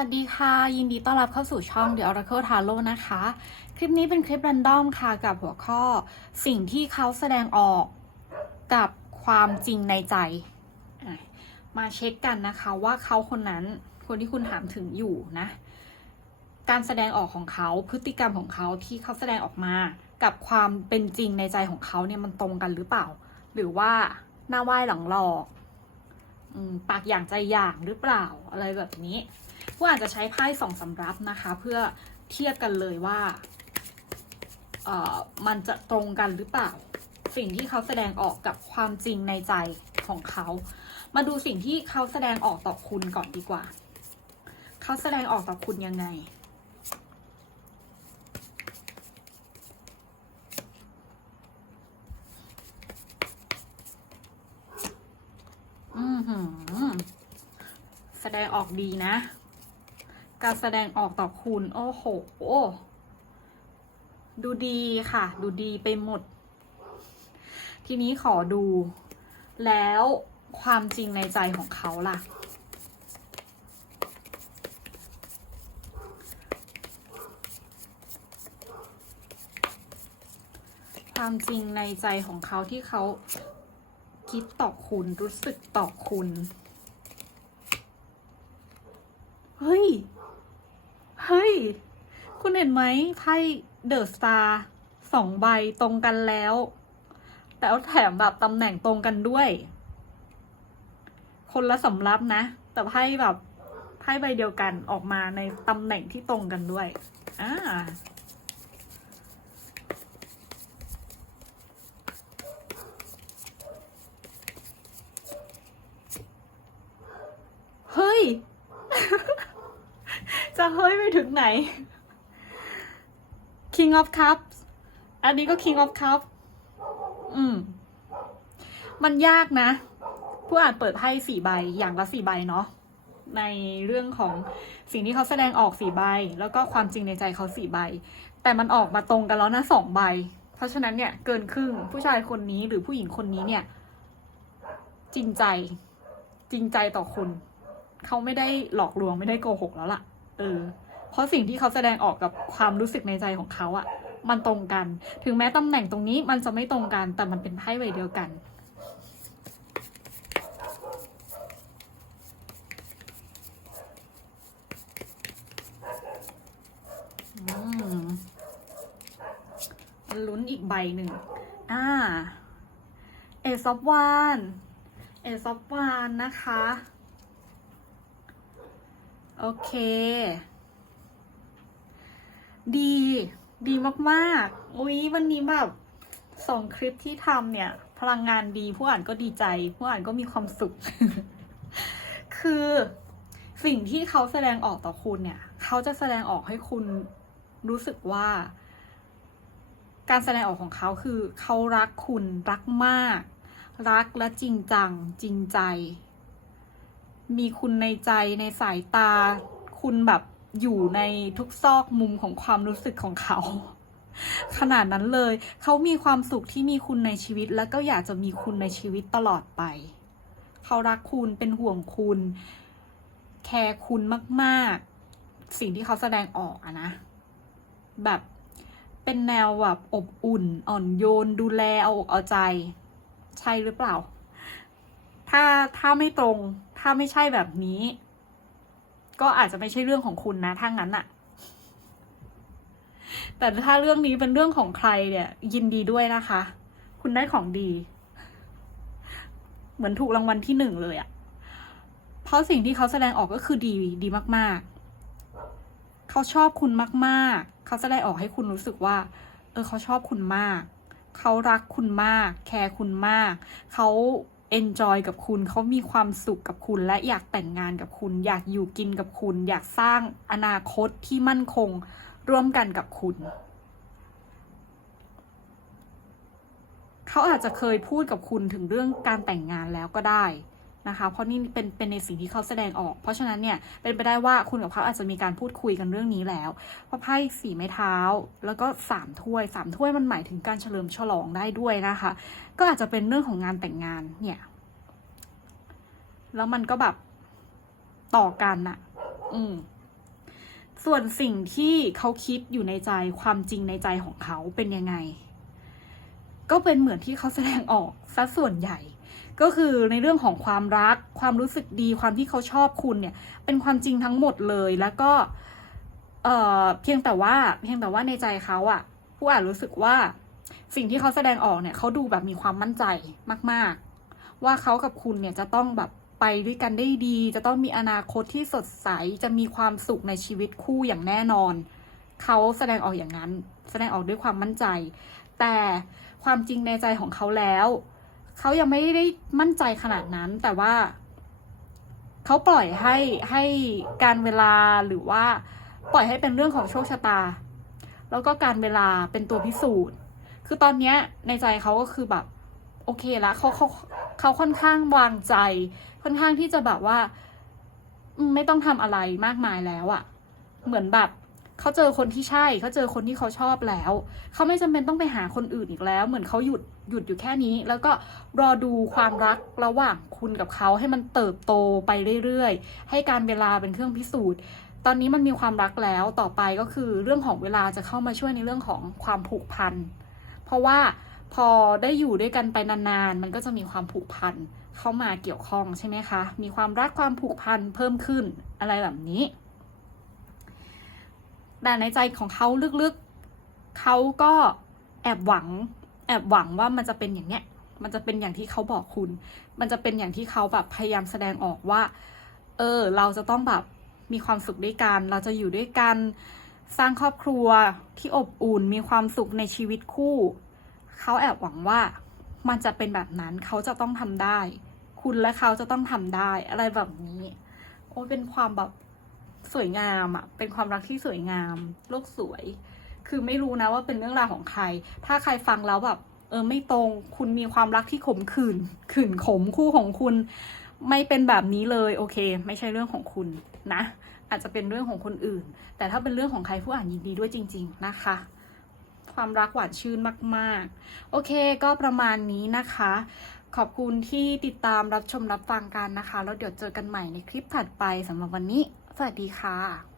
วัสดีค่ะ ยินดีต้อนรับเข้าสู่ช่อง The Oracle Tarot นะคะ คลิปนี้เป็นคลิปรันดอมค่ะกับหัวข้อ สิ่งที่เขาแสดงออกกับความจริงในใจ มาเช็คกันนะคะว่าเขาคนนั้นคนที่คุณถามถึงอยู่นะ การแสดงออกของเขาพฤติกรรมของเขาที่เขาแสดงออกมา กับความเป็นจริงในใจของเขาเนี่ยมันตรงกันหรือเปล่า หรือว่าหน้าไหว้หลังหลอก ปากอย่างใจอย่างหรือเปล่าอะไรแบบนี้ผู้อาจจะใช้ไพ่สองสำรับนะคะ เพื่อเทียบกันเลยว่าเอ่อมันจะตรงกันหรือเปล่า สิ่งที่เขาแสดงออกกับความจริงในใจของเขา มาดูสิ่งที่เขาแสดงออกต่อคุณก่อนดีกว่า เขาแสดงออกต่อคุณยังไง อือหือ แสดงออกดีนะ การแสดงออกต่อคุณ โอ้โห ดูดีค่ะ ดูดีไปหมด ทีนี้ขอดู แล้วความจริงในใจของเขาล่ะความจริงในใจของเขาที่เขา คิดต่อคุณ รู้สึกต่อคุณ เฮ้ย เฮ้ย คุณเห็นไหมไพ่เดอะสตาร์สองใบตรงกันแล้วแต่แถมแบบตำแหน่งตรงกันด้วย คนละสำรับนะ แต่ไพ่แบบไพ่ใบเดียวกันออกมาในตำแหน่งที่ตรงกันด้วย อ่า เฮ้ย จะเฮ้ยไปถึงไหน King of Cups อันนี้ก็ King of Cups อืม มันยากนะ ผู้อ่านเปิดไพ่สี่ใบอย่างละสี่ใบเนาะในเรื่องของสิ่งที่เขาแสดงออกสี่ใบ แล้วก็ความจริงในใจเขาสี่ใบ แต่มันออกมาตรงกันแล้วนะสองใบ เพราะฉะนั้นเนี่ยเกินครึ่งผู้ชายคนนี้หรือผู้หญิงคนนี้เนี่ย จริงใจจริงใจต่อคุณ เขาไม่ได้หลอกลวงไม่ได้โกหกแล้วล่ะ เออ เพราะสิ่งที่เขาแสดงออกกับความรู้สึกในใจของเขาอะมันตรงกัน ถึงแม้ตำแหน่งตรงนี้มันจะไม่ตรงกัน แต่มันเป็นไพ่ใบเดียวกันอืมลุ้นอีกใบหนึ่ง อ่า เอซอฟวาน เอซอฟวานนะคะ โอเค ดี ดีมากๆ อุ๊ย วันนี้แบบสองคลิปที่ทำเนี่ย พลังงานดีผู้อ่านก็ดีใจ ผู้อ่านก็มีความสุข คือสิ่งที่เขาแสดงออกต่อคุณเนี่ย เขาจะแสดงออกให้คุณรู้สึกว่า การแสดงออกของเขาคือ เขารักคุณรักมาก รักและจริงจัง จริงใจ มีคุณในใจในสายตา คุณแบบอยู่ในทุกซอกมุมของความรู้สึกของเขา ขนาดนั้นเลย เขามีความสุขที่มีคุณในชีวิต แล้วก็อยากจะมีคุณในชีวิตตลอดไป เขารักคุณเป็นห่วงคุณ แคร์คุณมาก ๆ สิ่งที่เขาแสดงออกอะนะ แบบเป็นแนวแบบอบอุ่น อ่อนโยน ดูแลเอาอกเอาใจ ใช่หรือเปล่า ถ้าถ้าไม่ตรง ถ้าไม่ใช่แบบนี้ ก็อาจจะไม่ใช่เรื่องของคุณนะถ้างั้นอะแต่ถ้าเรื่องนี้เป็นเรื่องของใครเนี่ย ยินดีด้วยนะคะ คุณได้ของดี เหมือนถูกรางวัลที่หนึ่งเลยอะเพราะสิ่งที่เขาแสดงออกก็คือดีดีมาก ๆ เขาชอบคุณมาก ๆ เขาแสดงออกให้คุณรู้สึกว่า เออเขาชอบคุณมาก เขารักคุณมาก แคร์คุณมาก เขา เอนจอยกับคุณเขามีความสุขกับคุณ และอยากแต่งงานกับคุณ อยากอยู่กินกับคุณ อยากสร้างอนาคตที่มั่นคงร่วมกันกับคุณ เขาอาจจะเคยพูดกับคุณถึงเรื่องการแต่งงานแล้วก็ได้ นะคะ เพราะนี่เป็นเป็นในสิ่งที่เขาแสดงออก เพราะฉะนั้นเนี่ยเป็นไปได้ว่าคุณกับเขาอาจจะมีการพูดคุยกันเรื่องนี้แล้วเพราะไพ่สีไม้เท้า แล้วก็สามถ้วยสามถ้วยมันหมายถึงการเฉลิมฉลองได้ด้วยนะคะ ก็อาจจะเป็นเรื่องของงานแต่งงานเนี่ย แล้วมันก็แบบต่อกันอะอืมส่วนสิ่งที่เขาคิดอยู่ในใจความจริงในใจของเขาเป็นยังไง ก็เป็นเหมือนที่เขาแสดงออกซะส่วนใหญ่ ก็คือในเรื่องของความรัก ความรู้สึกดีความที่เขาชอบคุณเนี่ย เป็นความจริงทั้งหมดเลยแล้วก็เอ่อเพียงแต่ว่าเพียงแต่ว่าในใจเขาอะผู้อ่านรู้สึกว่าสิ่งที่เขาแสดงออกเนี่ยเขาดูแบบมีความมั่นใจมาก ๆ ว่าเขากับคุณเนี่ยจะต้องแบบไปด้วยกันได้ดี จะต้องมีอนาคตที่สดใสจะมีความสุขในชีวิตคู่อย่างแน่นอน เขาแสดงออกอย่างนั้น แสดงออกด้วยความมั่นใจ แต่ความจริงในใจของเขาแล้ว เขายังไม่ได้มั่นใจขนาดนั้น แต่ว่าเขาปล่อยให้ให้การเวลาหรือว่าปล่อยให้เป็นเรื่องของโชคชะตา แล้วก็การเวลาเป็นตัวพิสูจน์ คือตอนเนี้ยในใจเขาก็คือแบบ โอเคละเขาเขาเขาค่อนข้างวางใจ ค่อนข้างที่จะแบบว่า ไม่ต้องทำอะไรมากมายแล้วอะเหมือนแบบ เขาเจอคนที่ใช่เขาเจอคนที่เขาชอบแล้ว เขาไม่จำเป็นต้องไปหาคนอื่นอีกแล้ว เหมือนเขาหยุดหยุดอยู่แค่นี้ แล้วก็รอดูความรักระหว่างคุณกับเขาให้มันเติบโตไปเรื่อยๆ ให้การเวลาเป็นเครื่องพิสูจน์ ตอนนี้มันมีความรักแล้วต่อไปก็คือเรื่องของเวลาจะเข้ามาช่วยในเรื่องของความผูกพัน เพราะว่าพอได้อยู่ด้วยกันไปนานๆ มันก็จะมีความผูกพันเข้ามาเกี่ยวข้องใช่ไหมคะ มีความรักความผูกพันเพิ่มขึ้นอะไรแบบนี้ แต่ในใจของเขาลึกๆเขาก็แอบหวัง แอบหวังว่ามันจะเป็นอย่างเนี้ย มันจะเป็นอย่างที่เขาบอกคุณ มันจะเป็นอย่างที่เขาแบบพยายามแสดงออกว่า เออ เราจะต้องแบบมีความสุขด้วยกัน เราจะอยู่ด้วยกัน สร้างครอบครัวที่อบอุ่น มีความสุขในชีวิตคู่ เขาแอบหวังว่ามันจะเป็นแบบนั้น เขาจะต้องทำได้ คุณและเขาจะต้องทำได้ อะไรแบบนี้ โอ้เป็นความแบบ สวยงามอะเป็นความรักที่สวยงาม โลกสวย คือไม่รู้นะว่าเป็นเรื่องราวของใคร ถ้าใครฟังแล้วแบบ เออไม่ตรง คุณมีความรักที่ขมขื่นขื่นขมคู่ของคุณ ไม่เป็นแบบนี้เลยโอเค ไม่ใช่เรื่องของคุณนะ อาจจะเป็นเรื่องของคนอื่น แต่ถ้าเป็นเรื่องของใครผู้อ่านยินดีด้วยจริง ๆ นะคะความรักหวานชื่นมาก ๆ โอเคก็ประมาณนี้นะคะ ขอบคุณที่ติดตามรับชมรับฟังกันนะคะ แล้วเดี๋ยวเจอกันใหม่ในคลิปถัดไปสำหรับวันนี้ สวัสดีค่ะ